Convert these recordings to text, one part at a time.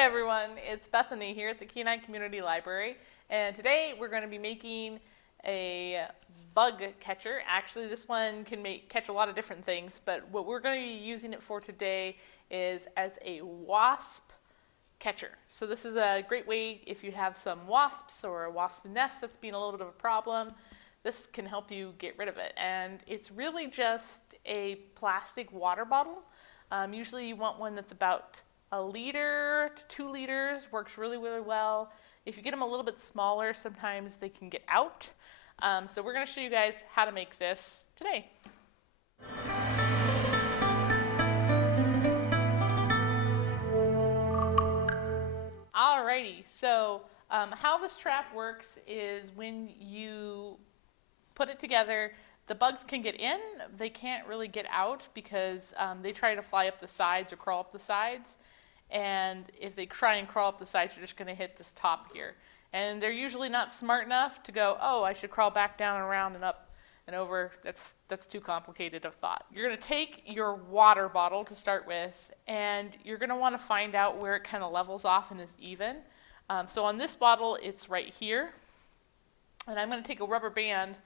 everyone, it's Bethany here at the Kenai Community Library, and today we're going to be making a bug catcher. Actually, this one can catch a lot of different things, but what we're going to be using it for today is as a wasp catcher. So this is a great way if you have some wasps or a wasp nest that's being a little bit of a problem. This can help you get rid of it, and it's really just a plastic water bottle. Usually you want one that's about 1 liter to 2 liters, works really, really well. If you get them a little bit smaller, sometimes they can get out. So we're going to show you guys how to make this today. Alrighty, so how this trap works is when you put it together, the bugs can get in, they can't really get out because they try to fly up the sides or crawl up the sides. And if they try and crawl up the sides, you're just going to hit this top here. And they're usually not smart enough to go, oh, I should crawl back down and around and up and over. That's too complicated of thought. You're going to take your water bottle to start with, and you're going to want to find out where it kind of levels off and is even. So on this bottle, it's right here. And I'm going to take a rubber band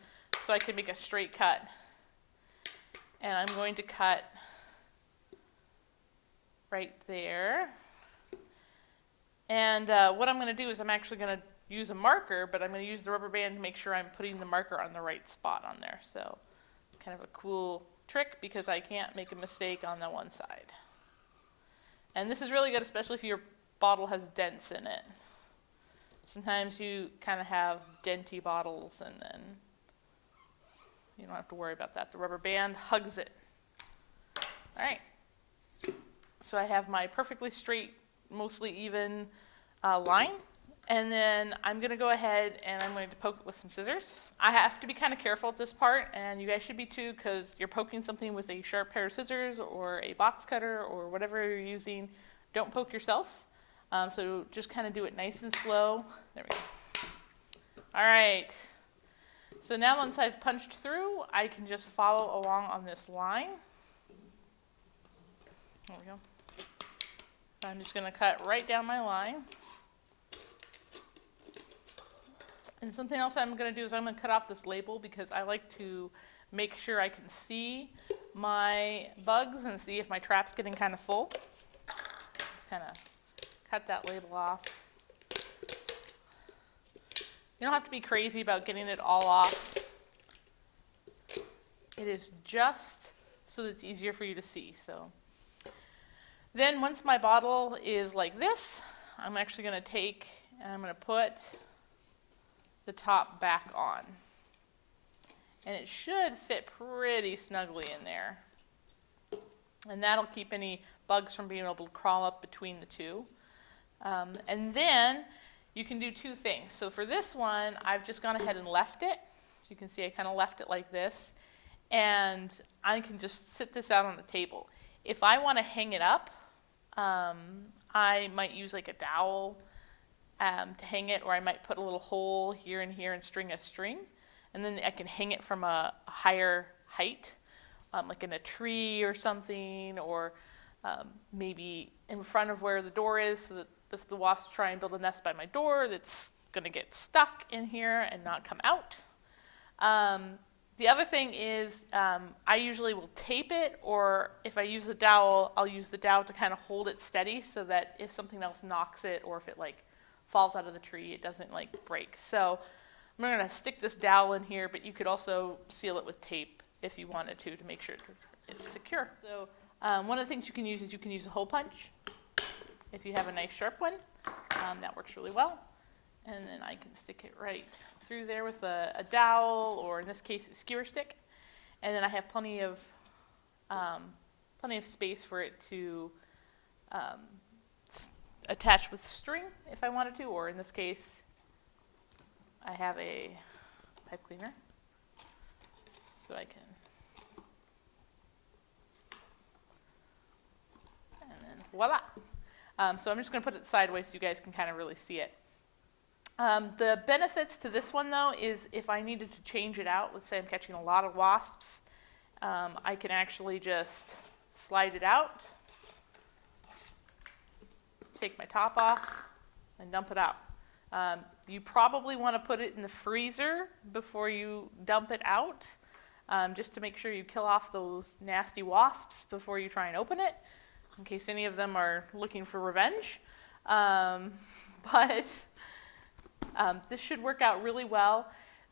so I can make a straight cut. And I'm going to cut right there. And what I'm going to do is I'm actually going to use a marker, but I'm going to use the rubber band to make sure I'm putting the marker on the right spot on there. So kind of a cool trick because I can't make a mistake on the one side. And this is really good, especially if your bottle has dents in it. Sometimes you kind of have denty bottles and then you don't have to worry about that. The rubber band hugs it. All right. So I have my perfectly straight, mostly even line. And then I'm going to go ahead and I'm going to poke it with some scissors. I have to be kind of careful at this part, and you guys should be too, because you're poking something with a sharp pair of scissors or a box cutter or whatever you're using. Don't poke yourself. So just kind of do it nice and slow. There we go. All right. So now once I've punched through, I can just follow along on this line. There we go. So I'm just going to cut right down my line. And something else I'm going to do is I'm going to cut off this label because I like to make sure I can see my bugs and see if my trap's getting kind of full. Just kind of cut that label off. You don't have to be crazy about getting it all off. It is just so that it's easier for you to see. So then once my bottle is like this, I'm actually going to take and I'm going to put the top back on. And it should fit pretty snugly in there. And that'll keep any bugs from being able to crawl up between the two. And then you can do two things. So for this one, I've just gone ahead and left it. So you can see I kind of left it like this. And I can just sit this out on the table. If I want to hang it up, I might use like a dowel to hang it, or I might put a little hole here and here and string a string. And then I can hang it from a higher height, like in a tree or something, or maybe in front of where the door is, so that if the wasps try and build a nest by my door, that's going to get stuck in here and not come out. The other thing is I usually will tape it, or if I use the dowel, I'll use the dowel to kind of hold it steady so that if something else knocks it or if it like falls out of the tree, it doesn't like break. So I'm going to stick this dowel in here, but you could also seal it with tape if you wanted to make sure it's secure. So one of the things you can use is you can use a hole punch. If you have a nice sharp one, that works really well. And then I can stick it right through there with a dowel, or in this case, a skewer stick. And then I have plenty of space for it to attach with string if I wanted to, or in this case, I have a pipe cleaner, so I can. And then voila. So I'm just going to put it sideways so you guys can kind of really see it. The benefits to this one, though, is if I needed to change it out, let's say I'm catching a lot of wasps, I can actually just slide it out, take my top off and dump it out. You probably want to put it in the freezer before you dump it out, just to make sure you kill off those nasty wasps before you try and open it, in case any of them are looking for revenge. But this should work out really well.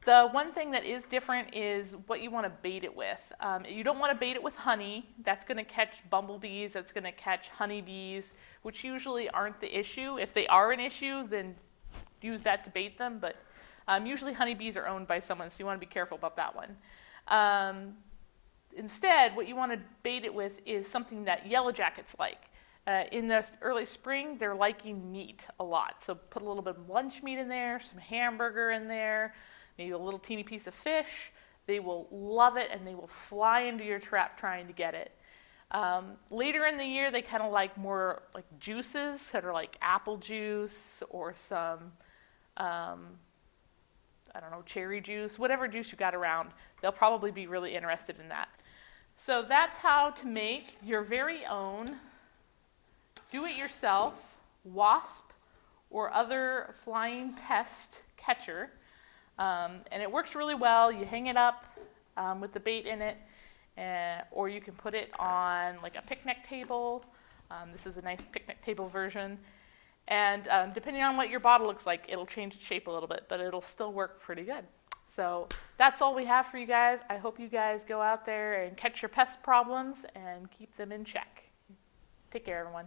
The one thing that is different is what you want to bait it with. You don't want to bait it with honey. That's going to catch bumblebees, that's going to catch honeybees, which usually aren't the issue. If they are an issue, then use that to bait them, but usually honeybees are owned by someone, so you want to be careful about that one. Instead, what you want to bait it with is something that yellow jackets like. In the early spring, they're liking meat a lot, so put a little bit of lunch meat in there, some hamburger in there, maybe a little teeny piece of fish. They will love it, and they will fly into your trap trying to get it. Later in the year, they kind of like more like juices that are like apple juice or some, I don't know, cherry juice, whatever juice you got around. They'll probably be really interested in that. So that's how to make your very own do-it-yourself wasp or other flying pest catcher. And it works really well. You hang it up with the bait in it, or you can put it on like a picnic table. This is a nice picnic table version. And depending on what your bottle looks like, it'll change its shape a little bit, but it'll still work pretty good. So that's all we have for you guys. I hope you guys go out there and catch your pest problems and keep them in check. Take care, everyone.